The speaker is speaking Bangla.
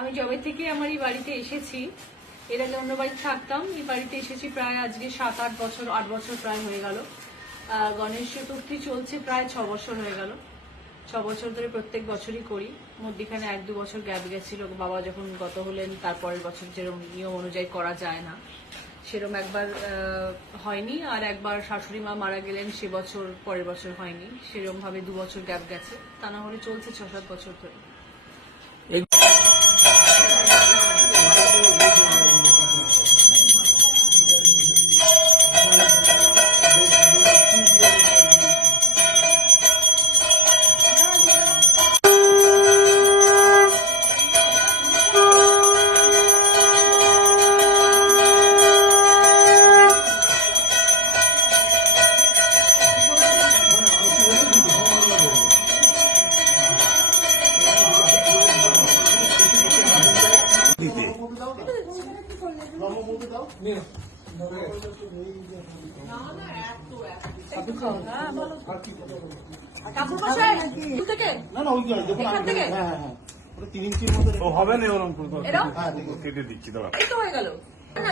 আমি জবে থেকে আমার এই বাড়িতে এসেছি, এর আগে অন্য বাড়িতে থাকতাম, এই বাড়িতে এসেছি প্রায় আজকে সাত, আট বছর আট বছর প্রায় হয়ে গেল। গণেশ চতুর্থী চলছে প্রায় ছ বছর হয়ে গেল। ছ বছর ধরে প্রত্যেক বছরই করি। মধ্যিখানে এক, দু বছর গ্যাপ গেছিল, বাবা যখন গত হলেন, তারপরের বছর যেরকম নিয়ম অনুযায়ী করা যায় না সেরকম একবার হয়নি। আর একবার শাশুড়ি মা মারা গেলেন, সে বছর পরের বছর হয়নি। সেরকম ভাবে দু বছর গ্যাপ গেছে। তা না হলে চলছে ছ, সাত বছর ধরে। হবে না ওরকম এরকম হ্যাঁ কেটে দিচ্ছি দাঁড়া হয়ে গেল। না